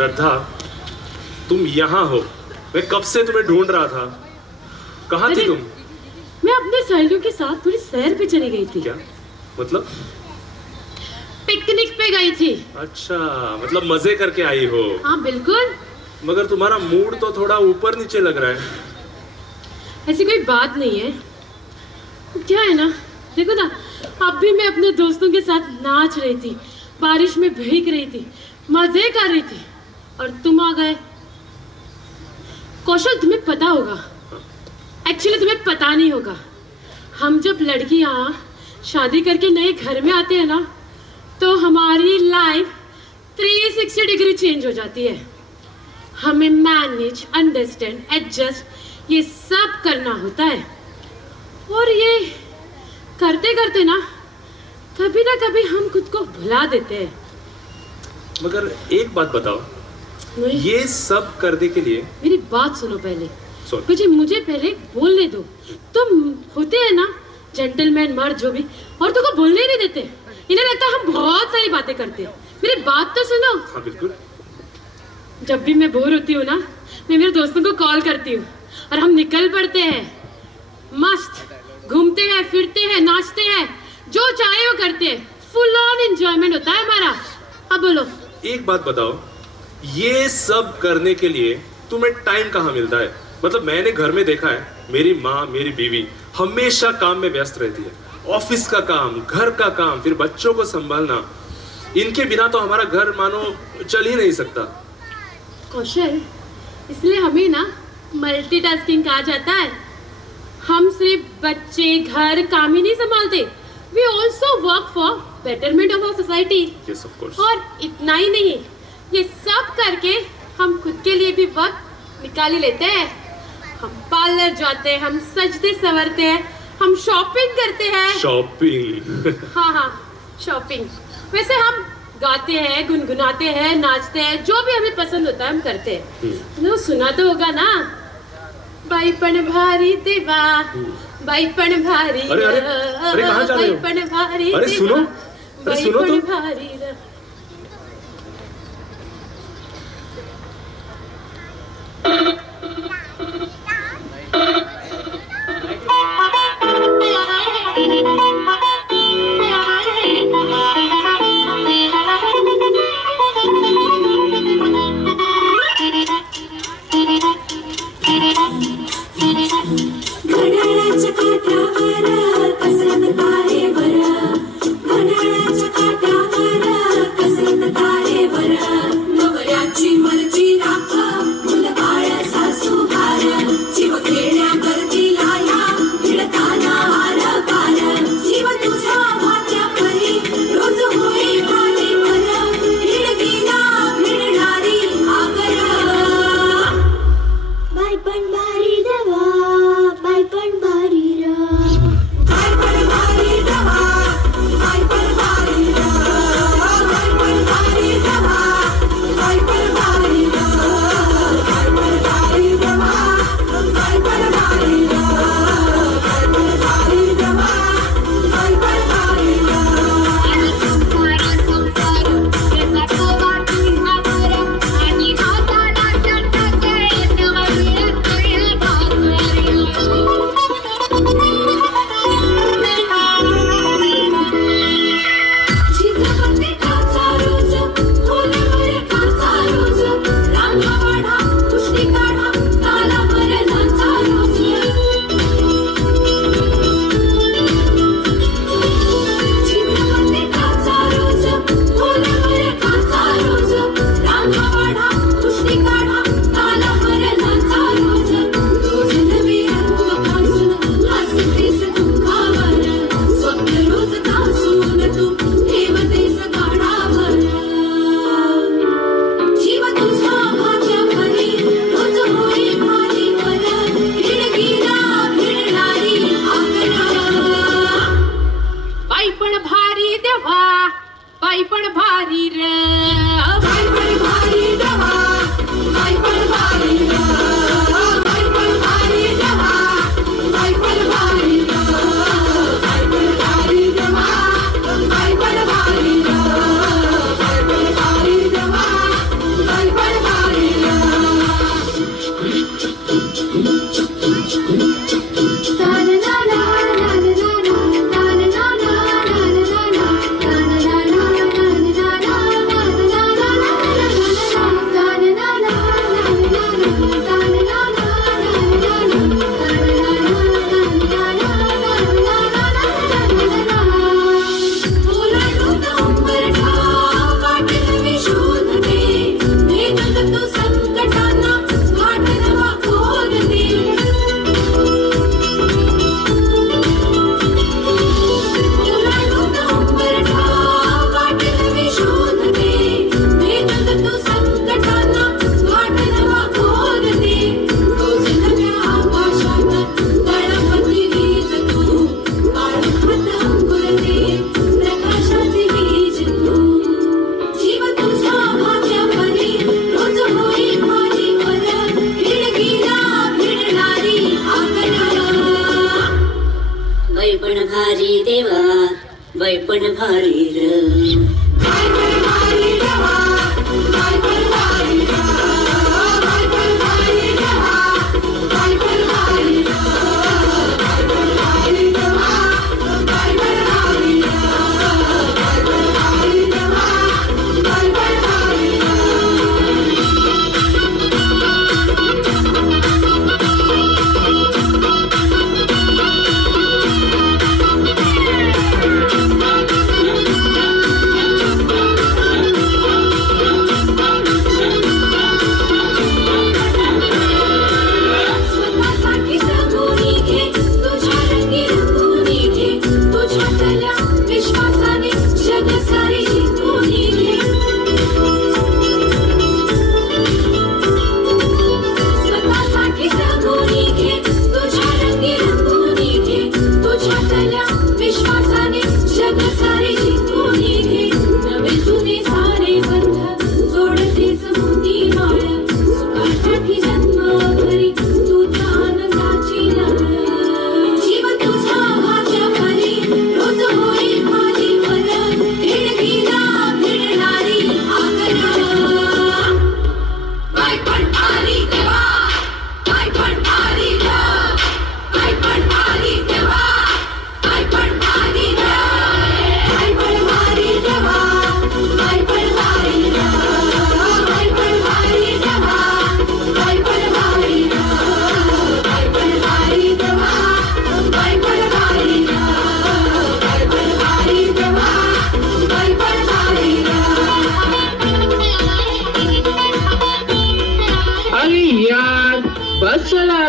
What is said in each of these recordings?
श्रद्धा, तुम यहाँ हो। मैं कब से तुम्हें ढूंढ रहा था। कहाँ थी तुम? मैं अपने सहेलियों के साथ थोड़ी सैर पे चली गई थी। क्या मतलब? पिकनिक पे गई थी। अच्छा, मतलब मजे करके आई हो। हाँ बिल्कुल। मगर तुम्हारा मूड तो थोड़ा ऊपर नीचे लग रहा है। ऐसी कोई बात नहीं है। क्या है ना, देखो ना, अब भी मैं अपने दोस्तों के साथ नाच रही थी, बारिश में भीग रही थी, मजे कर रही थी, और तुम आ गए। कौशल, तुम्हें पता होगा, एक्चुअली तुम्हें पता नहीं होगा, हम जब लड़कियां शादी करके नए घर में आते हैं ना, तो हमारी लाइफ 360 डिग्री चेंज हो जाती है। हमें मैनेज, अंडरस्टैंड, एडजस्ट, ये सब करना होता है। और ये करते करते ना कभी हम खुद को भुला देते हैं। मगर एक बात बताओ, ये सब करने के लिए मेरी बात सुनो पहले। मुझे पहले बोलने दो। तुम होते हैं ना जेंटलमैन मर्द जो भी, और तुमको बोलने नहीं देते। इन्हें लगता है हम बहुत सारी बातें करते हैं। मेरी बात तो सुनो। हाँ बिल्कुल। जब भी मैं बोर होती हूँ ना, मैं मेरे दोस्तों को कॉल करती हूँ और हम निकल पड़ते हैं। मस्त घूमते हैं, फिरते हैं, नाचते हैं, जो चाहे वो करते हैं। फुल ऑन एंजॉयमेंट होता है हमारा। अब बोलो। एक बात बताओ, ये सब करने के लिए तुम्हें टाइम कहाँ मिलता है? मतलब मैंने घर में देखा है, मेरी माँ, मेरी बीवी हमेशा काम में व्यस्त रहती है। ऑफिस का काम, घर का काम, फिर बच्चों को संभालना, इनके बिना तो हमारा घर मानो चल ही नहीं सकता। कौशल, इसलिए हमें ना मल्टीटास्किंग कहा जाता है। हम सिर्फ बच्चे, घर, काम ही नहीं संभालते, we also work for betterment of our society. Yes, of course. और इतना ही नहीं, ये सब करके हम खुद के लिए भी वक्त निकाल ही लेते हैं। हम पार्लर जाते हैं, हम सजते संवरते हैं, हम शॉपिंग करते हैं। शॉपिंग? हाँ, शॉपिंग। वैसे हम गाते हैं, गुनगुनाते हैं, नाचते हैं, जो भी हमें पसंद होता है हम करते हैं। तुमने वो सुना तो होगा ना, बाईपन भारी देवा, बाईपन भारी। अरे कहाँ जा रहे हो? बाईपन भारी। अरे सुनो, अरे सुनो तो। भारी। घड्याळाच्या काट्यावर कसरत तारेवर, घड्याळाच्या काट्यावर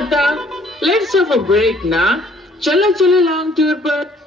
माता, लेट्स हैव अ ब्रेक ना। चलो चलो लॉन्ग टूर पर।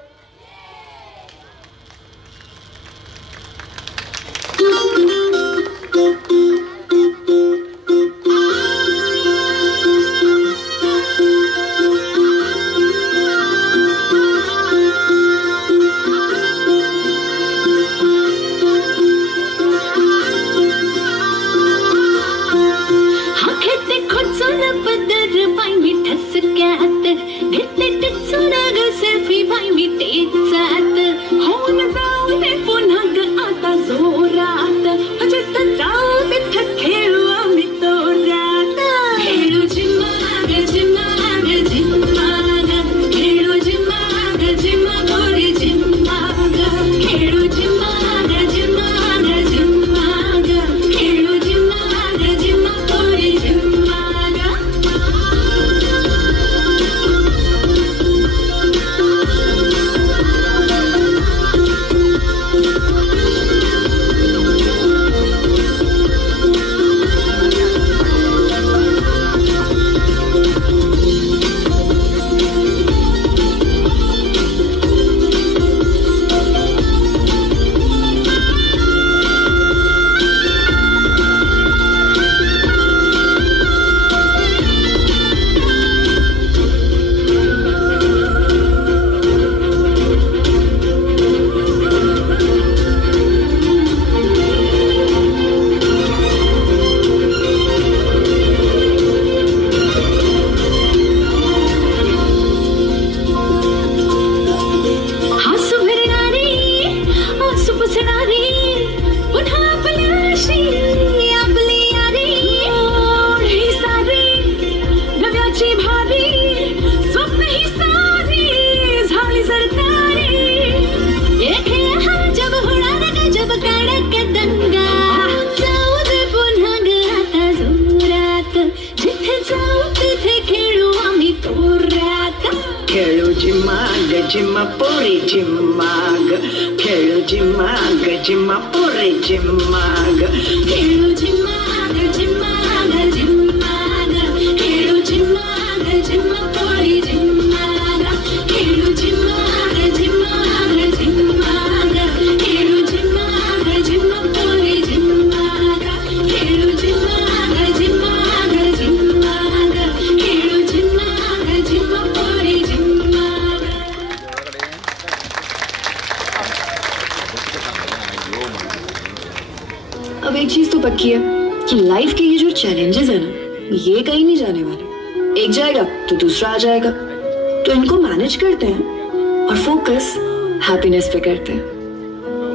जिम्मा पोरी जिम्माग खेळू जिम्माग जिम्मा पोरी जिम्माग खेळू जिम्माग जिम्माग जिम्माग खेळू जिम्माग जिम्मा पोरी जिम्माग खेळू जिम्माग जिम्माग जिम्माग खेळू जिम्माग जिम्मा पोरी जिम्माग खेळू जिम्माग जिम्माग जिम्माग खेळू जिम्माग जिम्मा पोरी जिम्माग। अब एक चीज तो पक्की है कि लाइफ के ये जो चैलेंजेस है ना, ये कहीं नहीं जाने वाले। एक जाएगा तो दूसरा आ जाएगा, तो इनको मैनेज करते हैं और फोकस हैप्पीनेस पे करते हैं।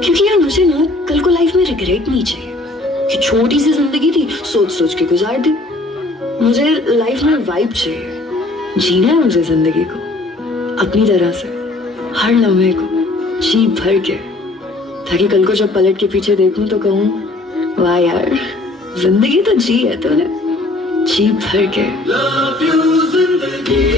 क्योंकि यार मुझे ना कल को लाइफ में रिग्रेट नहीं चाहिए कि छोटी सी जिंदगी थी, सोच सोच के गुजार दी। मुझे लाइफ में वाइब चाहिए, जीना है मुझे जिंदगी को अपनी तरह से, हर लम्हे को जी भर के, ताकि कल को जब पलट के पीछे देखूं तो कहूं वाह यार जिंदगी तो जी है तूने जी भर के। Love you जिंदगी